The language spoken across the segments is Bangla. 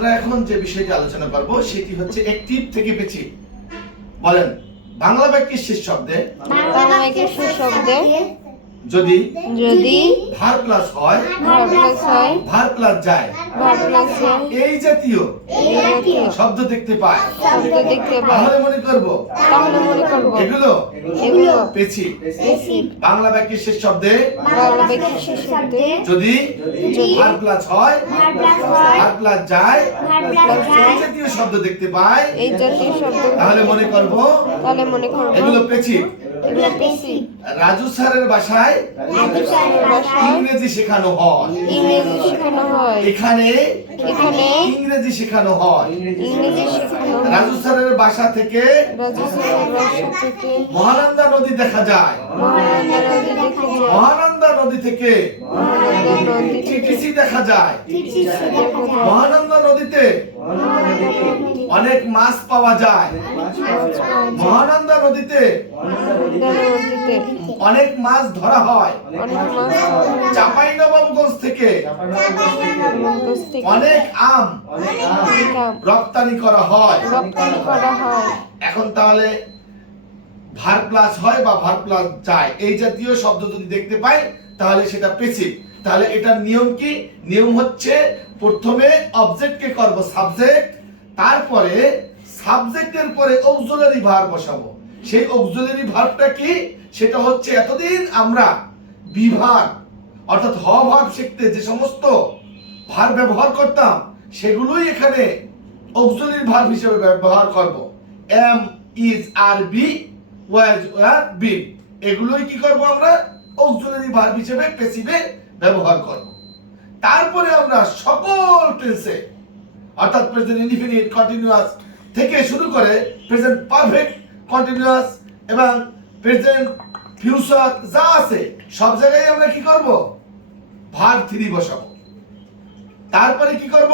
আমরা এখন যে বিষয়টি আলোচনা করব সেটি হচ্ছে অ্যাক্টিভ থেকে প্যাসিভ। বলেন বাংলা বাক্যের শেষ শব্দে যদি ভার প্লাস হয় ভার প্লাস যায় এই জাতীয় শব্দ দেখতে পায় তাহলে মনে করব এগুলো প্যাসিভ। বাংলা বাক্যের শেষ শব্দে যদি ভার প্লাস হয় ভার প্লাস যায় এই জাতীয় শব্দ দেখতে পায় তাহলে মনে করব এগুলো প্যাসিভ। রাজু স্যারের বাসায় ইংরেজি শেখানো হয় এখানে ইংরেজি শেখানো হয়। রাজু স্যারের বাসা থেকে মহানন্দা নদী দেখা যায় মহানন্দা নদী থেকে টিটিসি দেখা যায়। মহানন্দা নদীতে অনেক মাছ পাওয়া যায় মহানন্দা নদীতে অনেক মাছ ধরা হয়। চাঁপাইনবাবগঞ্জ থেকে অনেক আম রপ্তানি করা হয়। এখন তাহলে ভার প্লাস হয় বা ভার প্লাস যায় এই জাতীয় শব্দ যদি দেখতে পাই তাহলে সেটা প্যাসিভ। তাহলে এটার নিয়ম কি? নিয়ম হচ্ছে প্রথমে অবজেক্টকে করব সাবজেক্ট, তারপরে সাবজেক্টের পরে অক্সিলারি ভার্ব বসাবো। সেই অক্সিলারি ভার্বটা কি? সেটা হচ্ছে এতদিন আমরা বিভার অর্থাৎ হ ভার্ব শিখতে যে সমস্ত ভার্ব ব্যবহার করতাম সেগুলোই এখানে অক্সিলারি ভার্ব হিসেবে ব্যবহার করব। Am, is, are, be, was, were, been এগুলোই কি করব আমরা অক্সিলারি ভার্ব হিসেবে প্যাসিভে ব্যবহার করব। তারপরে আমরা সকল টেন্সে অর্থাৎ প্রেজেন্ট ইনডিফিনিট কন্টিনিউয়াস থেকে শুরু করে প্রেজেন্ট পারফেক্ট কন্টিনিউয়াস এবং প্রেজেন্ট ফিউচার যা আছে সব জায়গায় আমরা কি করব ভার্ব 3 বসাবো। তারপরে কি করব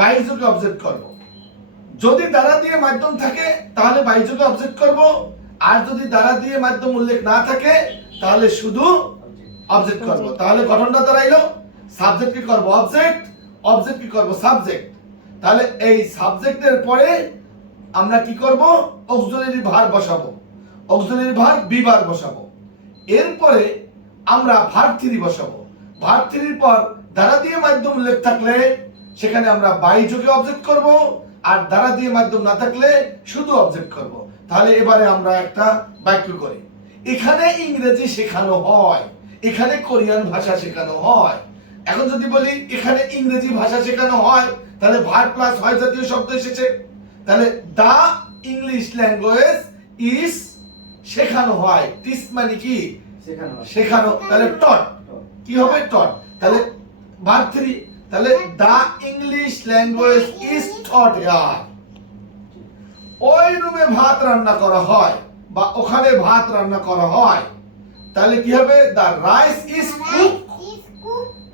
বাইযোগে অবজেক্ট করব। যদি দ্বারা দিয়ে মাধ্যম থাকে তাহলে বাইযোগে অবজেক্ট করব, আর যদি দ্বারা দিয়ে মাধ্যম উল্লেখ না থাকে তাহলে শুধু অবজেক্ট করব। তাহলে গঠনটা দাঁড়াইলো সাবজেক্ট কি করব অবজেক্ট, অবজেক্ট কি করব সাবজেক্ট। তাহলে এই সাবজেক্টের পরে আমরা কি করব অক্সিলারি ভার্ব বসাবো, অক্সিলারি ভার্ব বি ভার্ব বসাবো। এরপরে আমরা ভার্ব 3 বসাবো। ভার্ব 3 পর দ্বারা দিয়ে মাধ্যম উল্লেখ থাকলে সেখানে আমরা বাইযোগে অবজেক্ট করব, আর দ্বারা দিয়ে মাধ্যম না থাকলে শুধু অবজেক্ট করব। তাহলে এবারে আমরা একটা বাক্য করি। এখানে ইংরেজি শেখানো হয়, এখানে কোরিয়ান ভাষা শেখানো হয়। এখন যদি বলি এখানে ইংরেজি ভাষা শেখানো হয় তাহলে ভার্ব প্লাস হয় জাতীয় শব্দ এসেছে। তাহলে দা ইংলিশ ল্যাঙ্গুয়েজ ইজ শেখানো হয়। টিচ মানে কি শেখানো। তাহলে টট কি হবে টট। তাহলে ভার্ব 3 তাহলে the English language is taught here. ওই রুমে ভাত রান্না করা হয় বা ওখানে ভাত রান্না করা হয়। তাহলে কি হবে দা রাইস ইজ কুকড।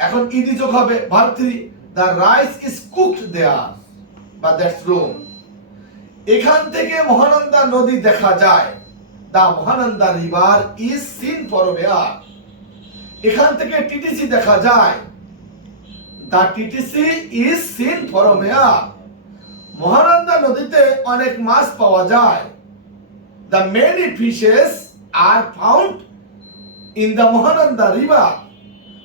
এখন ইডি যোগ হবে verb 3 the rice is cooked there বা দ্যাটস রুম। এখান থেকে মহানন্দা নদী দেখা যায়। The Mahananda river is seen from here. এখান থেকে টিটিসি দেখা যায়। The TTC is seen from here. Mahananda নদীতে অনেক মাছ পাওয়া যায়। The many fishes are found in the Mahananda river.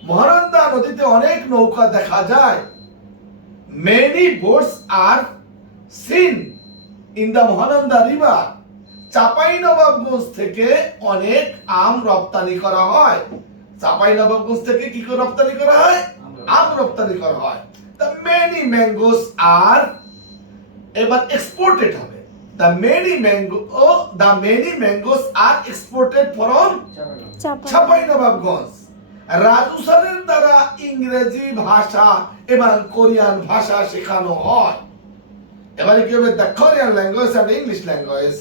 Mahananda নদীতে অনেক নৌকা দেখা যায়। Many boats R scene in the Mahananda river. Chapainawabganj থেকে অনেক আম রপ্তানি করা হয়। চাঁপাইনবাবগঞ্জ থেকে কি করে রপ্তানি করা হয়? আম রপ্তানি করা হয়। দ্য মেনি ম্যাঙ্গোস আর এবার এক্সপোর্টেড হবে। The many mangoes are exported from Chapainawabganj. Raju স্যারের দ্বারা ইংরেজি ভাষা এবং কোরিয়ান ভাষা শেখানো হয়। এবারে কি হবে the Korean language and English language.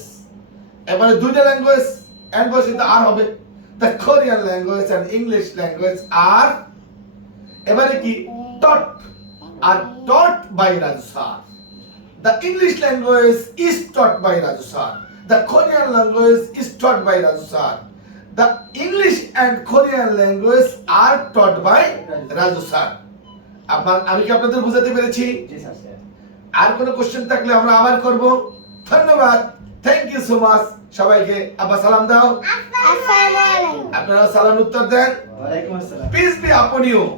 এবারে দুইটা ল্যাঙ্গুয়েজ এন্ড বসিতে আর হবে the Korean language and English language are. এবারে কি taught are taught by Raju sir. The English language is taught by Raju sir. The Korean language is taught by Raju sir. The English and Korean language are taught by Raju sir. আমি কি আপনাদের বুঝাতে পেরেছি? আর কোনো কোশ্চেন থাকলে আমরা আবার করব। ধন্যবাদ, থ্যাংক ইউ সো মাচ সবাইকে। আব্বা সালাম দাও। আসসালামু আলাইকুম। আপনারা সালাম উত্তর দেন। ওয়ালাইকুম আসসালাম। Peace be upon you.